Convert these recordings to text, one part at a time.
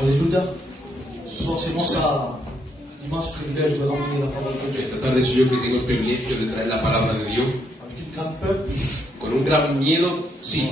Alléluia. Ce soir, c'est moi ça, l'immense privilège de ramener la parole de Dieu. Esta tarde soy yo que tengo el privilegio de traer la palabra de Dios. Avec une grande peur, Con un gran miedo, sí,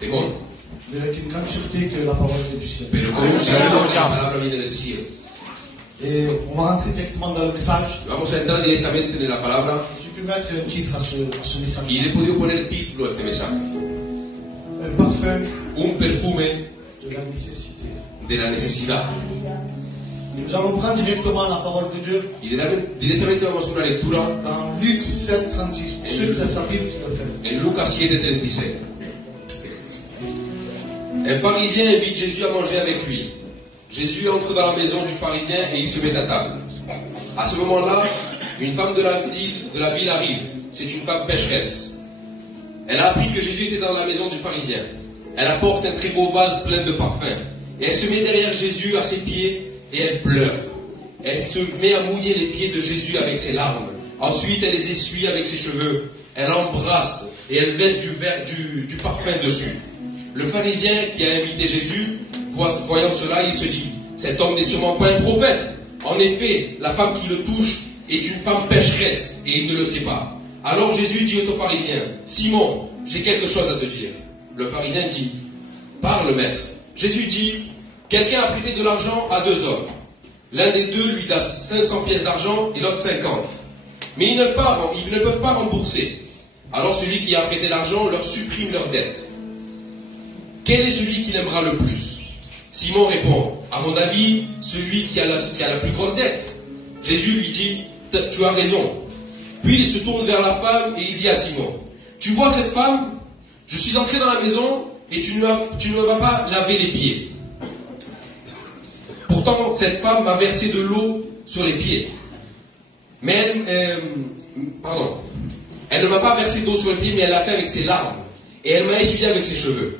temor. mais avec une grande sûreté que la parole vient du ciel. Pero con un sabido que la palabra viene del cielo. Et on va rentrer directement dans le message. Vamos a entrar directamente en la palabra J'ai pu mettre un titre à ce message. y le he podido poner título a este mensaje. Un parfum Un perfume de la nécessité. de la necesidad. Et nous allons prendre directement la parole de Dieu Y directamente vamos a una lectura dans Luc 7, 36. Pour ceux qui ont sa Bible, qui le fait. en Lucas 7:36. Un pharisien invite Jésus à manger avec lui. Jésus entre dans la maison du pharisien et il se met à table. À ce moment-là, une femme de la ville arrive. C'est une femme pécheresse. Elle a appris que Jésus était dans la maison du pharisien. Elle apporte un très beau vase plein de parfums. Et elle se met derrière Jésus à ses pieds et elle pleure. Elle se met à mouiller les pieds de Jésus avec ses larmes. Ensuite, elle les essuie avec ses cheveux. Elle embrasse et elle verse du parfum dessus. Le pharisien qui a invité Jésus, voyant cela, il se dit, cet homme n'est sûrement pas un prophète. En effet, la femme qui le touche est une femme pécheresse et il ne le sait pas. Alors Jésus dit au pharisien, Simon, j'ai quelque chose à te dire. Le pharisien dit, parle maître. Jésus dit, quelqu'un a prêté de l'argent à deux hommes. L'un des deux lui donne 500 pièces d'argent et l'autre 50. Mais ils ne peuvent pas rembourser. Alors celui qui a prêté l'argent leur supprime leur dette. Quel est celui qui l'aimera le plus? Simon répond, à mon avis, celui qui a la plus grosse dette. Jésus lui dit, tu as raison. Puis il se tourne vers la femme et il dit à Simon, tu vois cette femme? Je suis entré dans la maison et tu ne m'as pas lavé les pieds. Pourtant, cette femme m'a versé de l'eau sur les pieds. Mais elle ne m'a pas versé d'eau sur les pieds, mais elle l'a fait avec ses larmes. Et elle m'a essuyé avec ses cheveux.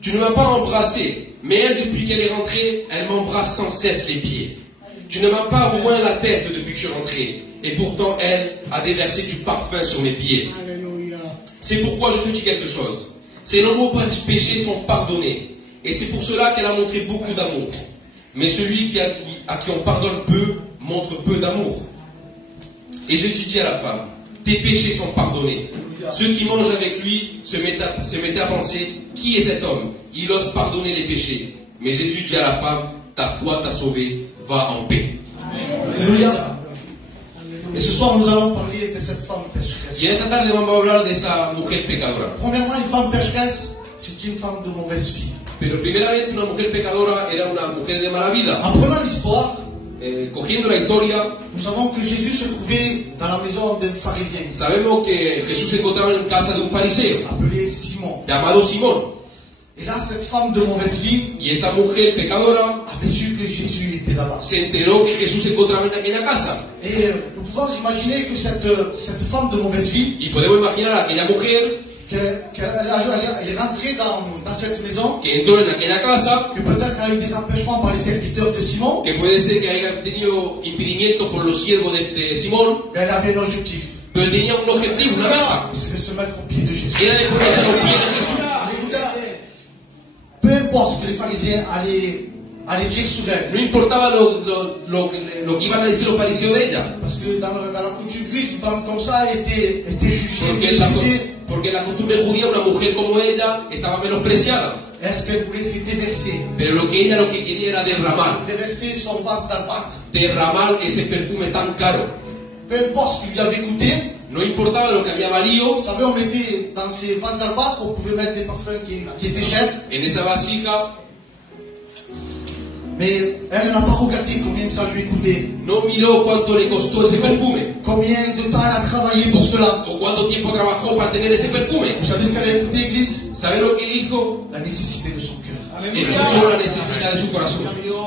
Tu ne m'as pas embrassé, mais elle, depuis qu'elle est rentrée, elle m'embrasse sans cesse les pieds. Tu ne m'as pas oint la tête depuis que je suis rentré. Et pourtant, elle a déversé du parfum sur mes pieds. Alléluia. C'est pourquoi je te dis quelque chose. Ses nombreux péchés sont pardonnés. Et c'est pour cela qu'elle a montré beaucoup d'amour. Mais celui à qui on pardonne peu, montre peu d'amour. Et Jésus dit à la femme, tes péchés sont pardonnés. Ceux qui mangent avec lui se mettaient à penser, qui est cet homme? Il ose pardonner les péchés. Mais Jésus dit à la femme, ta foi t'a sauvé, va en paix. Alléluia. Et ce soir, nous allons parler de cette femme pécheresse. Y en esta tarde vamos a hablar de esa mujer pecadora. Premièrement, une femme pécheresse, c'est une femme de mauvaise vie. Pero primeramente una mujer pecadora era una mujer de mala vida. En prenant l'histoire, Cogiendo la historia, nous savons que Jésus se trouvait dans la maison d'un pharisien sabemos que Jesús se encontraba en casa de un fariseo appelé Simon. llamado Simón. Et là, cette femme de mauvaise vie Y esa mujer pecadora avait su que Jésus était là-bas. se enteró que Jesús se encontraba en aquella casa. Et nous pouvons imaginer que cette femme de mauvaise vie, Y podemos imaginar a aquella mujer qu'elle est rentrée dans cette maison, que entró en aquella casa, que peut-être elle a eu des empêchements par les serviteurs de Simon, que puede ser que haya tenido impedimento por los siervos de Simón, mais elle avait un objectif, pero tenía un objetivo, una meta, c'est de se mettre au pied de Jésus. era de ponerse a los pies de Jesús. Alléluia. Peu importe ce que les pharisiens allaient dire sur elle, No importaba lo que iban a decir los fariseos de ella, parce que dans la culture juive, une femme comme ça était jugée, porque en la costumbre judía una mujer como ella estaba menospreciada. Est-ce qu'elle voulait se déverser? Pero lo que quería era Déverser son vase d'albâtre. derramar ese perfume tan caro. Peu importe ce qu'il lui avait coûté. No importaba lo que había valido. Vous savez, on mettait dans ces vases d'albâtre, on pouvait mettre des parfums qui étaient chers. En esa vasija. Mais elle n'a pas regardé combien ça lui coûtait. No miró cuánto le costó ese perfume. Combien de temps elle a travaillé pour cela. O cuánto tiempo trabajó para tener ese perfume. Vous savez ce qu'elle a écouté, Église? ¿Sabe lo que dijo? La nécessité de son cœur. Escuchó la necesidad de su corazón.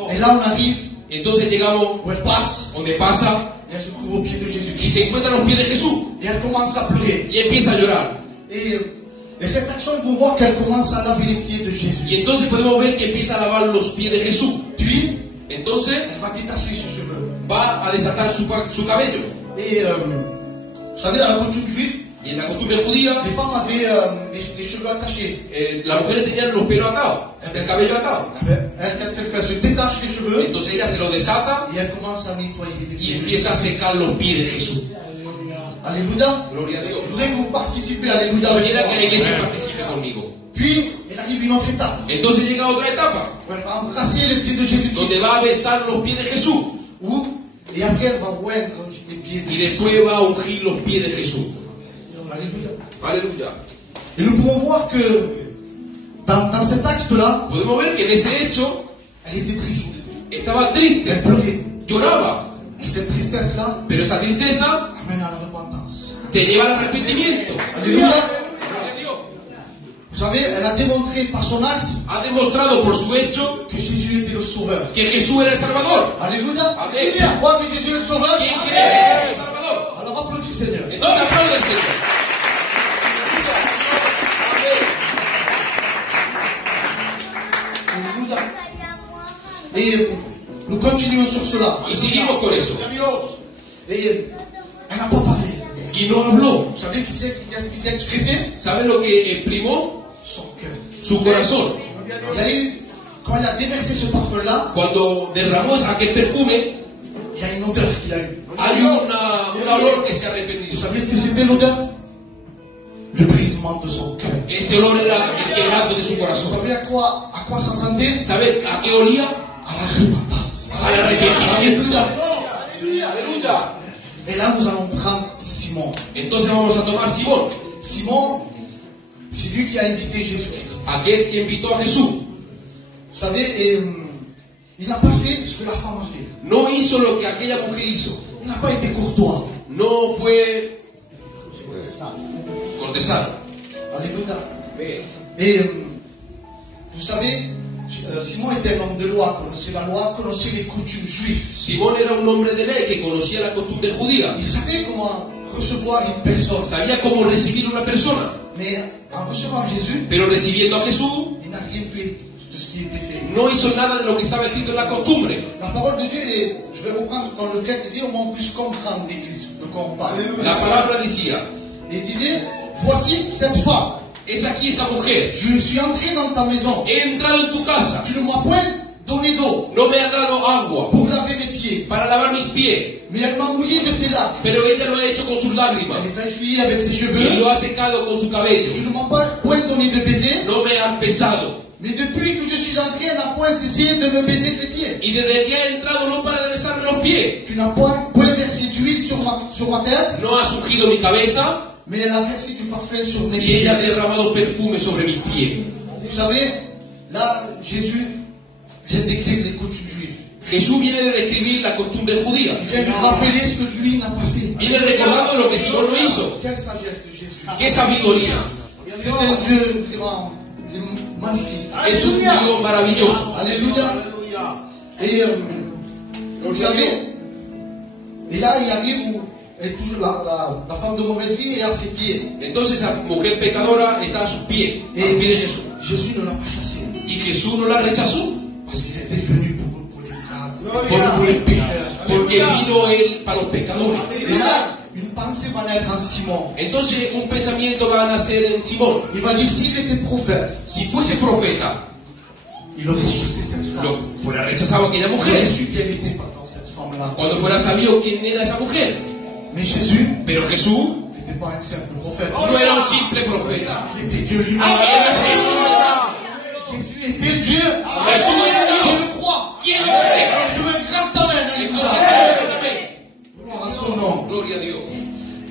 Et là, on arrive. Entonces llegamos où elle passe. Donde pasa. Et elle se trouve au pied de Jésus. Y se encuentra a los pies de Jesús. Et elle commence à pleurer. Y empieza a llorar. Et cette action, on voit qu'elle commence à laver les pieds de Jésus. Y entonces podemos ver que empieza a lavar los pies de Jesús. Puis, entonces, elle va détacher ses cheveux. Va a desatar su cabello. Et vous savez, dans la culture juive, y en la costumbre judía, les femmes avaient les cheveux attachés. Las mujeres tenían los pelos atados, el cabello atado. Elle, qu'est-ce qu'elle fait? Elle se Entonces ella se lo desata et elle commence à nettoyer les y pieds de empieza a Jésus. secar los pies de Jesús. Alléluia. Gloria a Dios. Je voudrais que vous participiez, alléluia, avec Quisiera que la moi. iglesia participe conmigo. Puis, il arrive une autre étape. Entonces llega otra etapa, Où elle va embrasser les pieds de Jésus-Christ. donde va a besar los pies de Jesús. Et après, elle va oindre les pieds de Y Jésus. después va a ungir los pies de Jesús. Alléluia. Aleluya. Et nous pouvons voir que dans cet acte-là, Podemos ver que en ese hecho elle était triste. estaba triste, Elle pleurait. lloraba. Et cette tristesse-là Pero esa tristeza amène à la repentance. te lleva al arrepentimiento. Alléluia. Gloria a Dios. Vous savez, elle a démontré par son acte Ha demostrado por su hecho que Jésus était le sauveur. que Jesús era el Salvador. Alléluia. Amén. Tu crois que Jésus est le sauveur? ¿Quién cree que Jesús es el Salvador? Alors applaudis le Seigneur. Entonces aplaude al Señor. Amén. Alléluia. Et nous continuons sur cela. Y seguimos con eso. Et elle n'a pas parlé. Y no habló. Vous savez qu'est-ce qui s'est exprimé? ¿Sabe lo que exprimó? Son cœur. Su corazón. Il y a eu, quand elle a déversé ce parfum-là, Cuando derramó aquel perfume, il y a une odeur qu'il a eu. hay un olor que se ha Vous arrepentido. savez ce que c'était l'odeur? Le brisement de son cœur. Ese olor era el quebranto de su Vous corazón. savez à quoi ça sentait? ¿Sabe a qué olía? À la repentance. Al arrepentimiento. Alléluia. Aleluya. Et là, nous allons prendre Simon. Entonces vamos a tomar Simón, Simon, c'est lui qui a invité Jésus-Christ. aquel que invitó a Jesús. Vous savez, et, il n'a pas fait ce que la femme a fait. No hizo lo que aquella mujer hizo. Il n'a pas été courtois. No fue cortesano. Alléluia. Et vous savez, Simon était un homme de loi, connaissait la loi, connaissait les coutumes juives. Simón era un hombre de ley que conocía la costumbre judía. Il savait comment recevoir une personne. Sabía cómo recibir a una persona. Mais en recevant Jésus, Pero recibiendo a Jesús, il n'a rien fait de ce qui était fait. no hizo nada de lo que estaba escrito en la costumbre. La parole de Dieu, je vais reprendre dans le texte, disait, au moins on puisse comprendre l'Église, de quoi on parle. La palabra decía, Et il disait, voici cette femme. es aquí esta mujer. Je suis entré dans ta maison. He entrado en tu casa. Tu ne m'as point donné d'eau No me ha dado agua pour laver mes pieds. para lavar mis pies. Mais elle m'a mouillé de ses larmes. Pero ella lo ha hecho con sus lágrimas. Elle les a essuyées avec ses Y cheveux. lo ha secado con su cabello. Tu ne m'as pas point donné de baiser. No me ha pesado. Mais depuis que je suis entré, elle n'a point cessé de me baiser les pieds. Y desde que ha entrado no para de besarme los pies. Tu n'as point versé d'huile sur ma tête, No ha ungido mi cabeza mais elle a versé du parfum sur mes y pieds. ella ha derramado perfume sobre mis pies. Vous savez, là, Jésus vient d'écrire les coutumes juives. Jesús viene de describir la costumbre judía. Il vient nous rappeler ce que lui n'a pas fait. Viene recordando lo que Simón no hizo. Quelle sagesse de Jésus. ¡Qué sabiduría! C'est un Dieu vraiment magnifique. Es un Dios maravilloso. Alléluia. Et vous savez, et là il arrive où et toujours la femme de mauvaise vie est à ses pieds. Entonces esa mujer pecadora está a sus pies, a los pies de Jesús. Jésus ne l'a pas chassée Y Jesús no la rechazó parce qu'il était venu pour les malades, pour les pécheurs. porque vino él para los pecadores. Et là, une pensée va naître en Simon. Entonces un pensamiento va a nacer en Simón. Il va dire s'il était prophète, Si fuese profeta, il aurait chassé cette femme. lo fuera rechazado a aquella Il aurait mujer. su qu'elle était pas dans cette femme-là. Cuando fuera sabido quién era esa mujer. Mais Jésus Pero Jesús n'était pas un simple prophète. no era un simple profeta. Il était Dieu lui-même. Jésus était Dieu. Jesús era Je Dios. le crois. ¿Quién lo cree? Je veux un grand amen. Entonces, Alléluia. amén. Gloire à son nom. Gloria a Dios.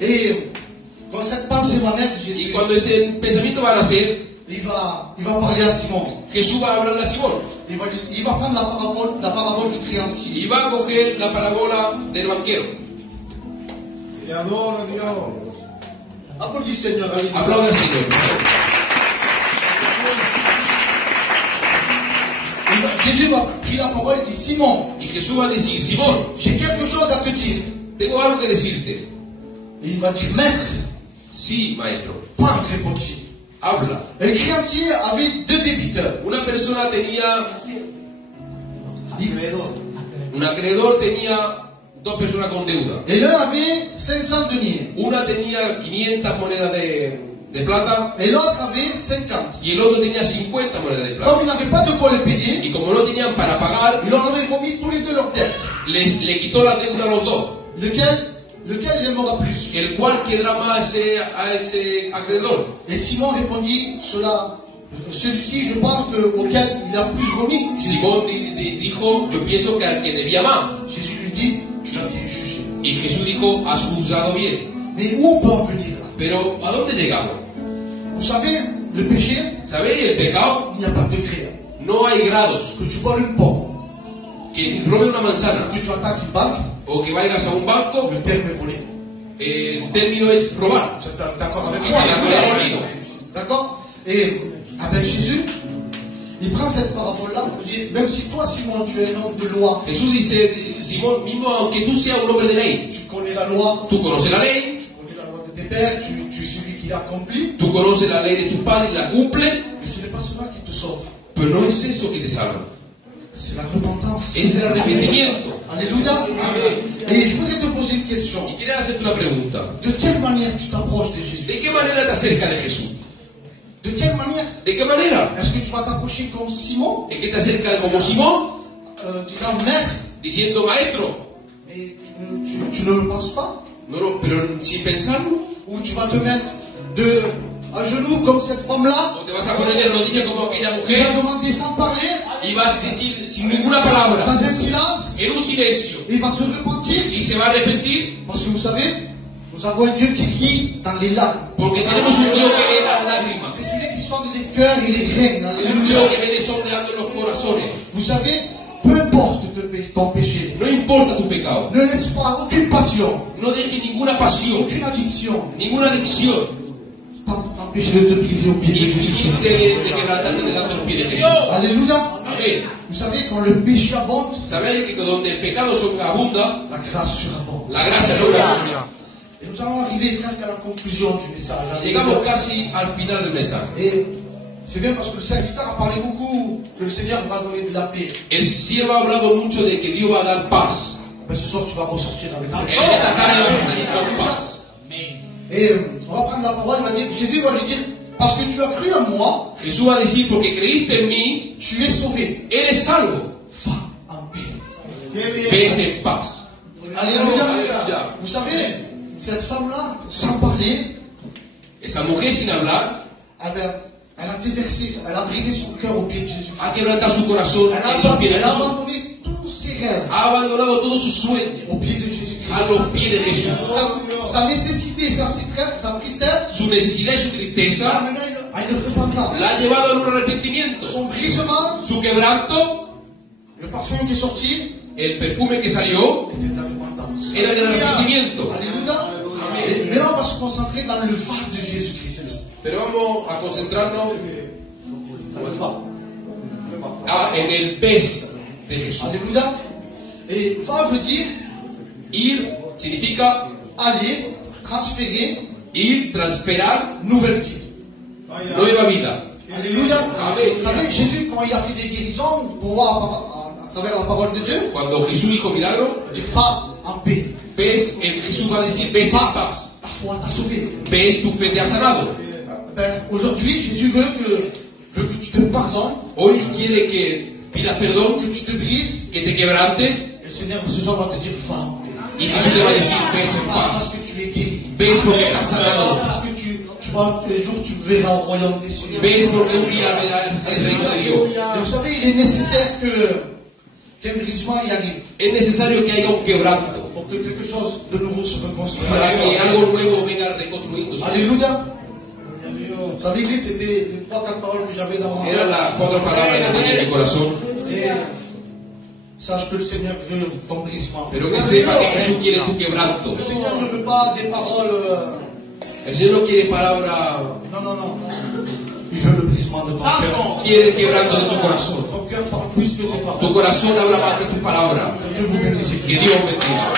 Et quand cette pensée va naître, Y Jésus, cuando ese pensamiento va a nacer, il va parler à Simon. Jesús va a hablarle a Simón. Il va prendre la parabole du créancier. Y va a coger la parábola del banquero. Te adoro, Dios. Applaudis Seigneur. Alléluia. Aplauda al Señor. Jésus va prendre la parole et dit Simon, Y Jesús va a decir, Simón, j'ai quelque chose à te dire. tengo algo que decirte. Et il va dire Maître, Sí, maestro, parle, répondit. habla. Le créancier avait deux débiteurs. Una persona tenía, Livre. un acreedor tenía dos personas con deuda. Et l'un avait 500 deniers. Una tenía 500 monedas de de plata et l'autre avait 50. y el otro tenía 50 monedas de plata. Comme ils n'avaient pas de quoi le payer, Y como no tenían para pagar, il leur avait remis tous les deux leurs dettes. le quitó la deuda a los dos. Lequel il aimera plus? El cual quedará más a ese acreedor. Et Simon répondit, celui-ci, je pense auquel il a plus remis. Simón dijo, yo pienso que al que debía más. Jésus lui dit, tu as bien jugé. Y Jesús dijo, has juzgado bien. Mais où on peut en venir là? Pero ¿a dónde llegamos? Vous savez, le péché, ¿Sabéis? El pecado il n'y a pas de degré. no hay grados. Que tu voles une pomme, Que robe una manzana que tu attaques une banque, o que vayas a un banco, le terme est volé. el término es robar. Vous êtes d'accord avec Y moi? te la roba conmigo. D'accord? Et avec Jésus, il prend cette parabole-là pour dire, même si toi, Simon, tu es un homme de loi, Jesús dice, Simón, mismo aunque tú seas un hombre de ley, tu connais la loi, tú conoces la ley, tu connais la loi de tes pères, tu es celui qui l'accomplit, tú conoces la ley de tus padres y la cumplen, mais ce n'est pas cela qui te sauve. pero no es eso que te salva. C'est la repentance. Es el arrepentimiento. Alléluia. Et je voudrais te poser une question. Y quiero hacerte una pregunta. De quelle manière tu t'approches de Jésus? ¿De qué manera te acercas de Jesús? De quelle manière? ¿De qué manera? Est-ce que tu vas t'approcher comme Simon, ¿Es que te acercas como Simón, disant maître, diciendo maestro? mais tu ne le penses pas? No, pero sin pensarlo. Ou tu vas te mettre à genoux comme cette femme-là? O te vas a poner de rodillas como aquella Tu mujer vas demander sans parler, y vas a decir sin ninguna palabra, dans un silence, en un silencio, et il va se repentir. y se va a arrepentir Parce que vous savez, nous avons un Dieu qui rit dans les larmes. porque tenemos un Dios que ve las lágrimas, C'est celui qui sonde les cœurs et les reins. un Alléluia. Dios que ve sondeando los corazones. Vous savez, peu importe ton péché, No importa tu pecado, ne laisse pas aucune passion, no dejes ninguna pasión, aucune addiction ninguna adicción, t'empêcher de te briser au pied de y Jésus-Christ. de quebrantarte delante de los pies de Jesús. Alléluia. Amén. Vous savez, quand le péché abonde, ¿Sabéis que donde el pecado abunda, la grâce surabonde. la gracia sobreabunda? Et nous allons arriver presque à la conclusion du message. Llegamos casi al final del mensaje. Et c'est bien parce que le serviteur a parlé beaucoup que le Seigneur va donner de la paix. El siervo ha hablado mucho de que Dios va a dar paz. Ben, ce soir, tu vas ressortir avec ça. En esta tarde vas a salir con paz. Et on va prendre la parole, il va dire, Jésus va lui dire, parce que tu as cru en moi, Jesús va a decir, porque creíste en mí, tu es sauvé. eres salvo. Va en paix. Ves en paz. Alléluia. Alléluia. Vous savez, cette femme-là, sans parler, Esa mujer sin hablar elle a déversé, elle a brisé son cœur au pied de Jésus. ha quebrantado su corazón en los pies de Elle a Jesús. abandonné tous ses rêves Ha abandonado todos sus sueños au pied de Jésus-Christ. a los pies de Jesús. Sa nécessité, sa tristesse, Su necesidad y su l'a tristeza amené à une repentance. la ha llevado a un arrepentimiento. Son brisement, Su quebranto, le parfum qui est sorti, el perfume que salió, était de la repentance. era del arrepentimiento. Alléluia. Et maintenant, on va se concentrer dans le phare de Jésus-Christ. Pero vamos a concentrarnos en el pez de Jesús. Alléluia. Et phare veut dire Ir significa aller, transférer, ir, transferar, nouvelle vie. nueva vida. Alléluia. Amen. Vous savez, Jésus, quand il a fait des guérisons, pour voir à travers la parole de Dieu, Cuando Jesús dijo milagro, il dit va en paix. ves, Jesús va a decir, ves en paz. Ta foi t'a sauvé. Ves, tu fe te ha sanado. Aujourd'hui, Jésus veut que tu te pardonnes, Hoy quiere que pidas perdón, que tu te brises. que te quebrantes, Et le Seigneur, ce soir, va te dire va en paix. y Jesús te va a decir, ves en Va parce paz. que tu es guéri. Ves porque estás Va sanado. parce que tu vois, tous les jours, tu verras au royaume des cieux. Ves porque un día verás el reino de Dios. Et vous savez, il est nécessaire qu'un brisement y arrive. Es necesario que haya un quebranto Pour que quelque chose de nouveau se reconstruise. para que algo nuevo venga reconstruyéndose. Alléluia. Vous savez, l'église, c'était les 3-4 paroles que j'avais dans mon Eran cœur. las 4 palabras que tenía en mi corazón. Et sache que le Seigneur veut ton brisement. Pero que sepa que Jesús quiere tu quebranto. Le Seigneur ne veut pas des paroles. El Señor no quiere palabra, Non. Il veut le brisement de ton cœur. quiere el quebranto de tu corazón. Ton cœur parle plus que tes Tu paroles. corazón habla más que tu palabra. Que Dieu vous bénisse. Que Dios bendiga.